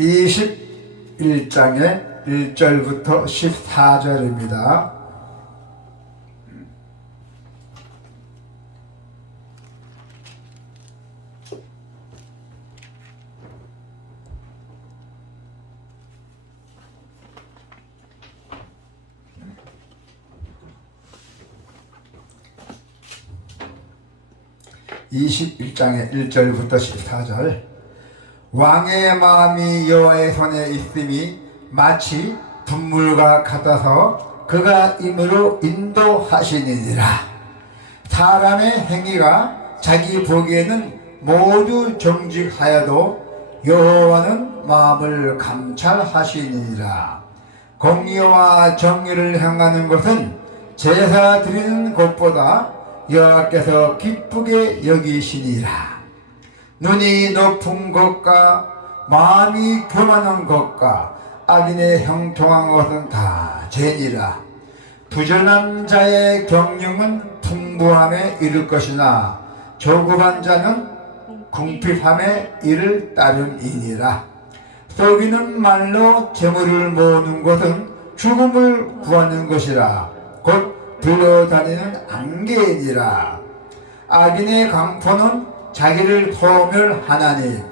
21장의 1절부터 14절입니다. (21장의 1절부터 14절) 왕의 마음이 여호와의 손에 있음이 마치 분물과 같아서 그가 임으로 인도하시니라. 사람의 행위가 자기 보기에는 모두 정직하여도 여호와는 마음을 감찰하시니라. 공의와 정의를 행하는 것은 제사 드리는 것보다 여호와께서 기쁘게 여기시니라. 눈이 높은 것과 마음이 교만한 것과 악인의 형통한 것은 다 죄니라. 부전한 자의 경륜은 풍부함에 이를 것이나 조급한 자는 궁핍함에 이를 따름이니라. 속이는 말로 재물을 모으는 것은 죽음을 구하는 것이라. 곧 불러다니는 안개이니라. 악인의 강포는 자기를 소멸하나니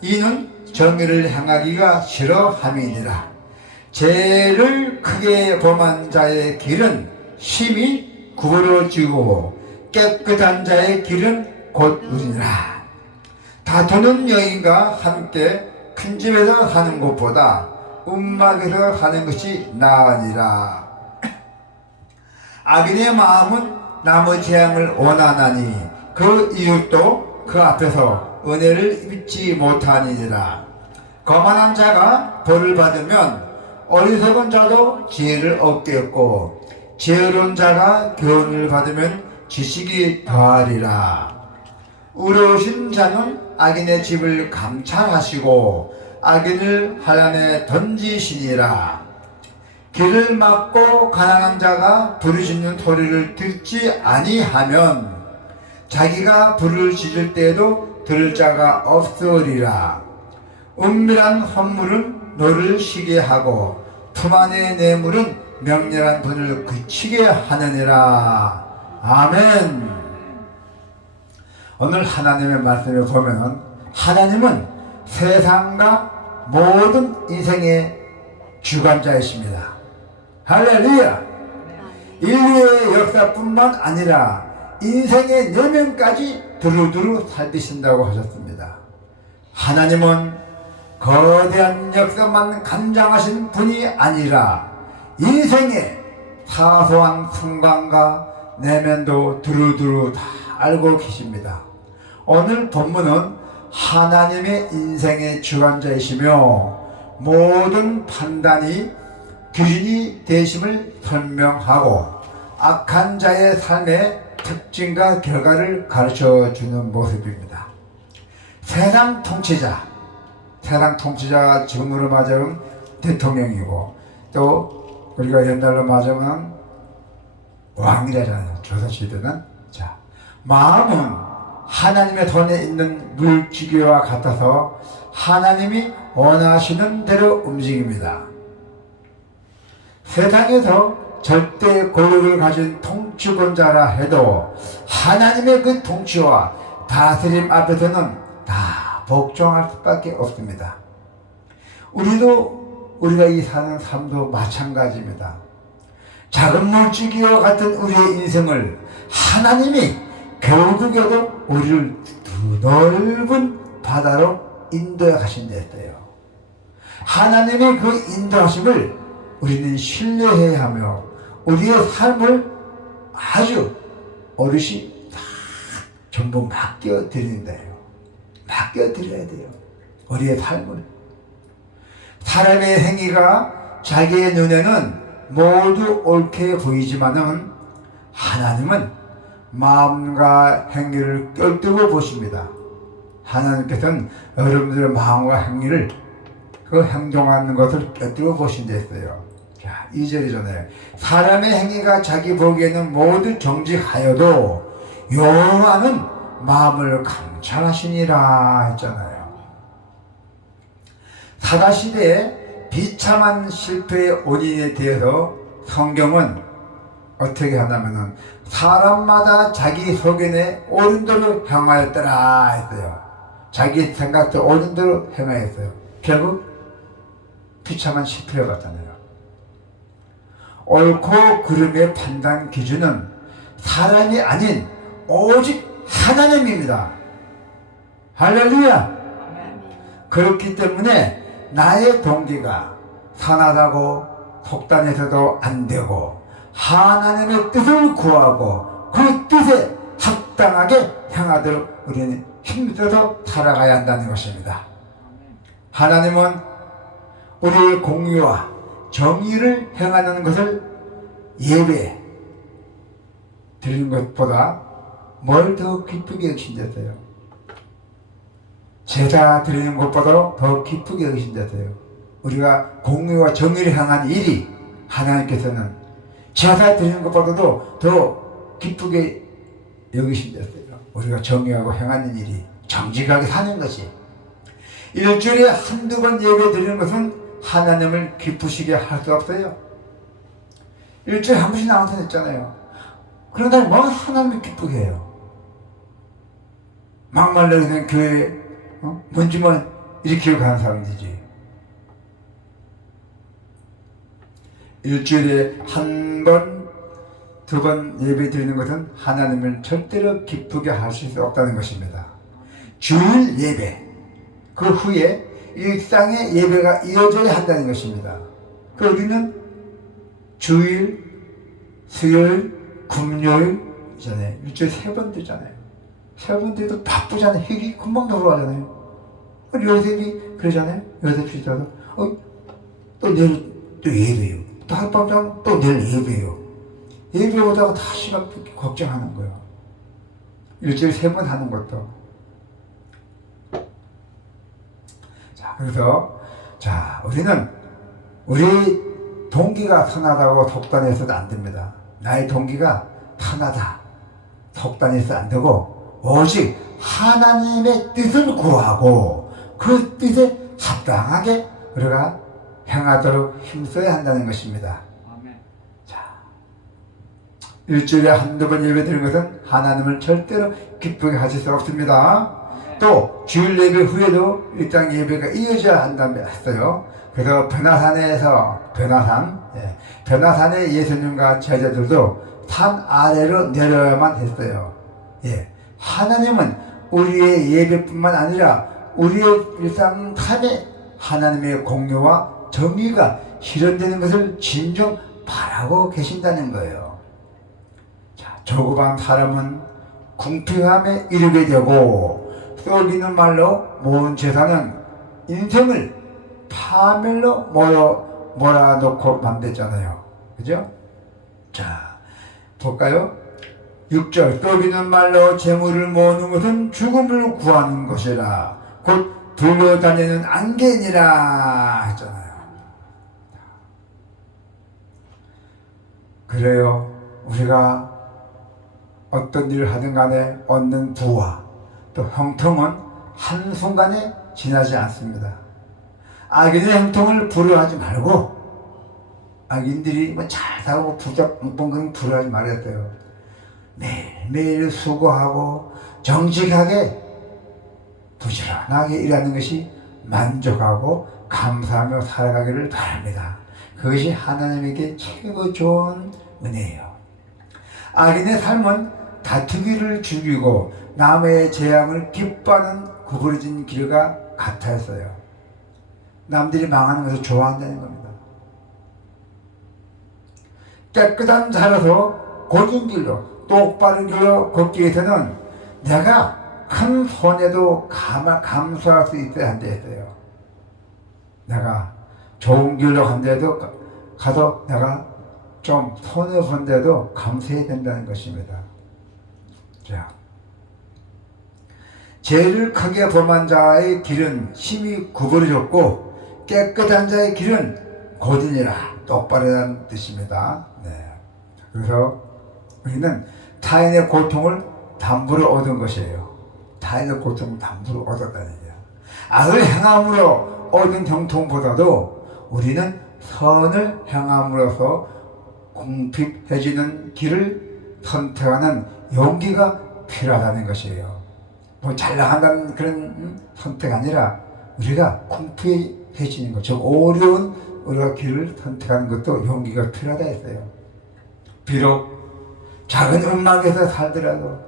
이는 정의를 행하기가 싫어함이니라. 죄를 크게 범한 자의 길은 심히 구부러지고 깨끗한 자의 길은 곧 의리라. 다투는 여인과 함께 큰 집에서 사는 것보다 움막에서 사는 것이 나으니라. 악인의 마음은 남의 재앙을 원하나니 그 이웃도 그 앞에서 은혜를 입지 못하니라. 거만한 자가 벌을 받으면 어리석은 자도 지혜를 얻겠고 지혜로운 자가 교훈을 받으면 지식이 더하리라. 의로우신 자는 악인의 집을 감찰하시고 악인을 환란에 던지시니라. 길을 막고 가난한 자가 부르짖는 소리를 듣지 아니하면 자기가 불을 지질 때에도 들을 자가 없으리라. 은밀한 선물은 노를 쉬게 하고 품 안의 뇌물은 명렬한 분을 그치게 하느니라. 아멘. 오늘 하나님의 말씀을 보면 하나님은 세상과 모든 인생의 주관자이십니다. 할렐루야. 인류의 역사뿐만 아니라 인생의 내면까지 두루두루 살피신다고 하셨습니다. 하나님은 거대한 역사만 감장하신 분이 아니라 인생의 사소한 순간과 내면도 두루두루 다 알고 계십니다. 오늘 본문은 하나님의 인생의 주관자이시며 모든 판단이 규진이 되심을 설명하고 악한 자의 삶의 특징과 결과를 가르쳐주는 모습입니다. 세상 통치자가 지금으로 말하면 대통령이고 또 우리가 옛날로 말하면 왕이라잖아요. 조선시대는. 자, 마음은 하나님의 손에 있는 물기계와 같아서 하나님이 원하시는 대로 움직입니다. 세상에서 절대 권력을 가진 통치권자라 해도 하나님의 그 통치와 다스림 앞에서는 다 복종할 수밖에 없습니다. 우리가 이 사는 삶도 마찬가지입니다. 작은 물질기와 같은 우리의 인생을 하나님이 결국에도 우리를 두 넓은 바다로 인도해 가신다 했어요. 하나님의 그 인도하심을 우리는 신뢰해야 하며 우리의 삶을 아주 어르신 다 전부 맡겨드린다요. 맡겨드려야 돼요. 우리의 삶을. 사람의 행위가 자기의 눈에는 모두 옳게 보이지만은 하나님은 마음과 행위를 꿰뚫고 보십니다. 하나님께서는 여러분들의 마음과 행위를 그 행동하는 것을 꿰뚫고 보신다 했어요. 자, 2절이잖아요. 사람의 행위가 자기 보기에는 모두 정직하여도 여호와는 마음을 감찰하시니라 했잖아요. 사다시대의 비참한 실패의 원인에 대해서 성경은 어떻게 하냐면은 사람마다 자기 소견에 옳은 대로 행하였더라 했어요. 자기 생각대로 옳은 대로 행하였어요. 결국 비참한 실패를 갔잖아요. 옳고 그름의 판단 기준은 사람이 아닌 오직 하나님입니다. 할렐루야. 그렇기 때문에 나의 동기가 선하다고 속단해서도 안 되고 하나님의 뜻을 구하고 그 뜻에 합당하게 행하도록 우리는 힘써서 살아가야 한다는 것입니다. 하나님은 우리의 공의와 정의를 행하는 것을 예배 드리는 것보다 뭘 더 기쁘게 여기신다세요? 제사 드리는 것보다 더 기쁘게 여기신다세요. 우리가 공의와 정의를 향한 일이 하나님께서는 제사 드리는 것보다도 더 기쁘게 여기신다세요. 우리가 정의하고 행하는 일이 정직하게 사는 것이 일주일에 한두 번 예배 드리는 것은 하나님을 기쁘시게 할 수 없어요. 일주일에 한 번씩 나와서 했잖아요. 그러다 뭐 하나님을 기쁘게 해요. 막말로 그냥 교회 뭔지만 일으키고 가는 사람들이지. 일주일에 한 번, 두 번 예배 드리는 것은 하나님을 절대로 기쁘게 하실 수 없다는 것입니다. 주일 예배, 그 후에 일상의 예배가 이어져야 한다는 것입니다. 그 우리는 주일, 수요일, 금요일이잖아요. 일주일에 3번 되잖아요. 3번 돼도 바쁘잖아요. 힘이 금방 돌아가잖아요. 요셉이 그러잖아요. 요셉이 있어서 또 내일 또 예배요. 또 하룻밤 또 내일 예배요. 예배 오다가 다시 막 걱정하는 거예요. 일주일에 3번 하는 것도. 자, 그래서 우리는 우리 동기가 선하다고 속단해서도 안 됩니다. 나의 동기가 선하다 속단해서 안 되고 오직 하나님의 뜻을 구하고 그 뜻에 합당하게 우리가 행하도록 힘써야 한다는 것입니다. 자, 일주일에 한두 번 예배 드리는 것은 하나님을 절대로 기쁘게 하실 수 없습니다. 또 주일 예배 후에도 일당 예배가 이어져야 한다고 했어요. 그래서 변화산에 예수님과 제자들도 산 아래로 내려야만 했어요. 하나님은 우리의 예배뿐만 아니라 우리의 일상 삶에 하나님의 공의와 정의가 실현되는 것을 진정 바라고 계신다는 거예요. 자, 조급한 사람은 궁핍함에 이르게 되고 쏠리는 말로 모은 재산은 인생을 파멸로 몰아놓고 만들잖아요. 그죠? 자, 볼까요? 6절, 떠기는 말로 재물을 모으는 것은 죽음을 구하는 것이라 곧 불려다니는 안개니라 했잖아요. 그래요. 우리가 어떤 일을 하든 간에 얻는 부와 또 형통은 한순간에 지나지 않습니다. 악인의 형통을 부러워하지 말고, 악인들이 뭐 잘 사고 부자뻥뻥 부러워하지 말았어요. 매일매일 수고하고 정직하게 부지런하게 일하는 것이 만족하고 감사하며 살아가기를 바랍니다. 그것이 하나님에게 최고 좋은 은혜예요. 악인의 삶은 다투기를 죽이고 남의 재앙을 기뻐하는 구부러진 길과 같았어요. 남들이 망하는 것을 좋아한다는 겁니다. 깨끗한 자라서 고진 길로 똑바른 길로 걷기 위해서는 내가 큰 손해도 감수할 수 있어야 한다 했어요. 내가 좋은 길로 간데도 가서 내가 좀 손해 본데도 감수해야 된다는 것입니다. 자, 죄를 크게 범한 자의 길은 심히 구부러졌고 깨끗한 자의 길은 고진이라 똑바르다는 뜻입니다. 그래서 우리는 타인의 고통을 담보로 얻은 것이에요. 타인의 고통을 담보로 얻었다는 얘기야. 악을 행함으로 얻은 형통보다도 우리는 선을 향함으로써 궁핍해지는 길을 선택하는 용기가 필요하다는 것이에요. 뭐 잘 나간다는 그런 선택 아니라 우리가 궁핍해지는 것, 즉 어려운 우리가 길을 선택하는 것도 용기가 필요하다 했어요. 비록 작은 음악에서 살더라도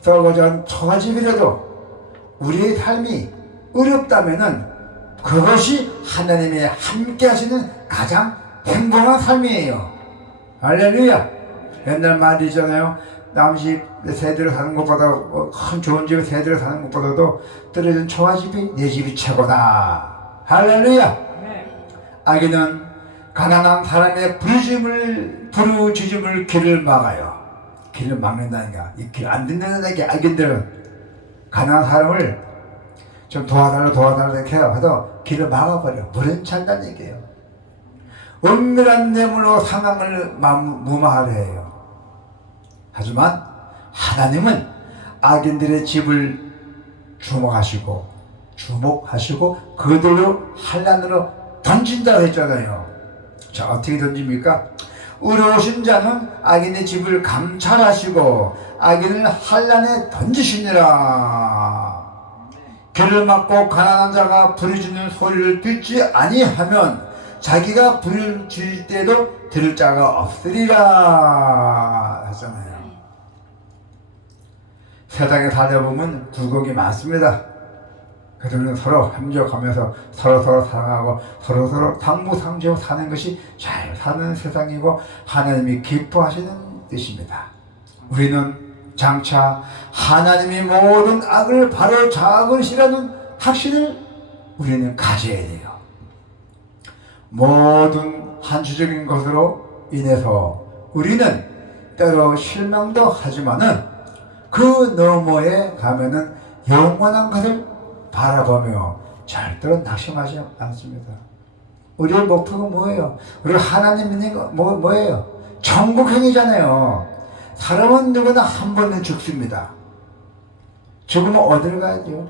썩어진 초가집이라도 우리의 삶이 어렵다면은 그것이 하나님이 함께 하시는 가장 행복한 삶이에요. 할렐루야. 옛날 말이잖아요. 남집 새들을 사는 것보다 큰 좋은 집에 새들을 사는 것보다도 떨어진 초가집이 내 집이 최고다. 할렐루야. 악인은 가난한 사람의 부르짖음을 길을 막아요. 길을 막는다니까. 이 길 안 듣는다는 게 악인들은 가난한 사람을 좀 도와달라 이렇게 해도 길을 막아버려. 물은 찬다는 얘기예요. 은밀한 뇌물로 상황을 무마하려 해요. 하지만 하나님은 악인들의 집을 주목하시고 그들로 환난으로 던진다고 했잖아요. 자, 어떻게 던집니까? 의로우신 자는 악인의 집을 감찰하시고 악인을 환난에 던지시니라. 길을 막고 가난한 자가 부르짖는 소리를 듣지 아니하면 자기가 부르짖을 때도 들을 자가 없으리라 하잖아요. 세상에 살아보면 굴곡이 많습니다. 그들은 서로 협력하면서 서로 사랑하고 서로 상부상조하고 사는 것이 잘 사는 세상이고 하나님이 기뻐하시는 뜻입니다. 우리는 장차 하나님이 모든 악을 바로 잡으시라는 확신을 우리는 가져야 돼요. 모든 한시적인 것으로 인해서 우리는 때로 실망도 하지만은 그 너머에 가면은 영원한 것을 바라보며 절대로 낙심하지 않습니다. 우리의 목표가 뭐예요? 우리 하나님 믿는 거 뭐예요? 천국행이잖아요. 사람은 누구나 한 번은 죽습니다. 죽으면 어디를 가야죠?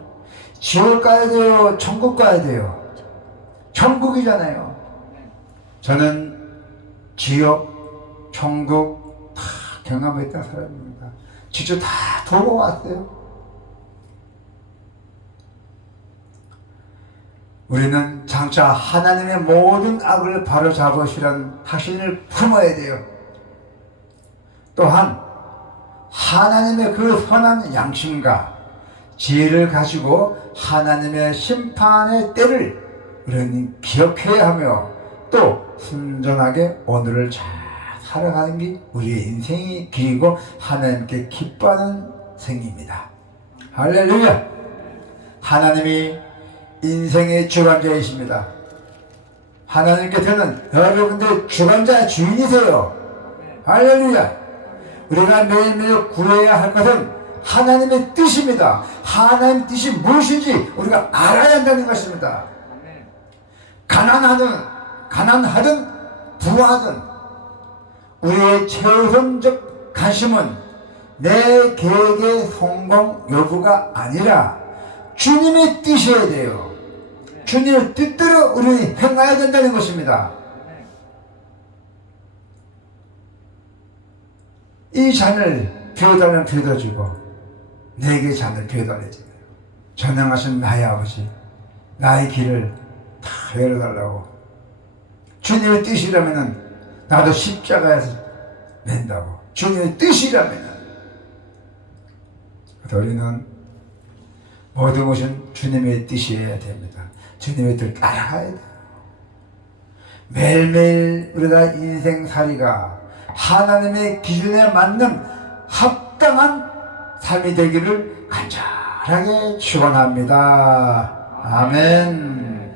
지옥 가야 돼요? 천국 가야 돼요? 천국이잖아요. 저는 지옥, 천국 다 경험했던 사람입니다. 직접 다 보고 왔어요. 우리는 장차 하나님의 모든 악을 바로잡으시라는 확신을 품어야 돼요. 또한 하나님의 그 선한 양심과 지혜를 가지고 하나님의 심판의 때를 우리는 기억해야 하며 또 순전하게 오늘을 잘 살아가는 게 우리의 인생의 길이고 하나님께 기뻐하는 생입니다. 할렐루야. 하나님이 인생의 주관자이십니다. 하나님께서는 여러분들 주관자 주인이세요. 할렐루야. 우리가 매일매일 구해야 할 것은 하나님의 뜻입니다. 하나님의 뜻이 무엇인지 우리가 알아야 한다는 것입니다. 가난하든 부하든 우리의 최우선적 관심은 내 계획의 성공 여부가 아니라 주님의 뜻이어야 돼요. 주님의 뜻대로 우리는 행해야 된다는 것입니다. 이 잔을 비워달라면 비워주고 내게 잔을 비워달라지. 전능하신 나의 아버지, 나의 길을 다 열어달라고. 주님의 뜻이라면 나도 십자가에서 맨다고. 주님의 뜻이라면 우리는 모든 것은 주님의 뜻이어야 됩니다. 주님의 뜻을 따라가야 돼요. 매일매일 우리가 인생살이가 하나님의 기준에 맞는 합당한 삶이 되기를 간절하게 축원합니다. 아멘.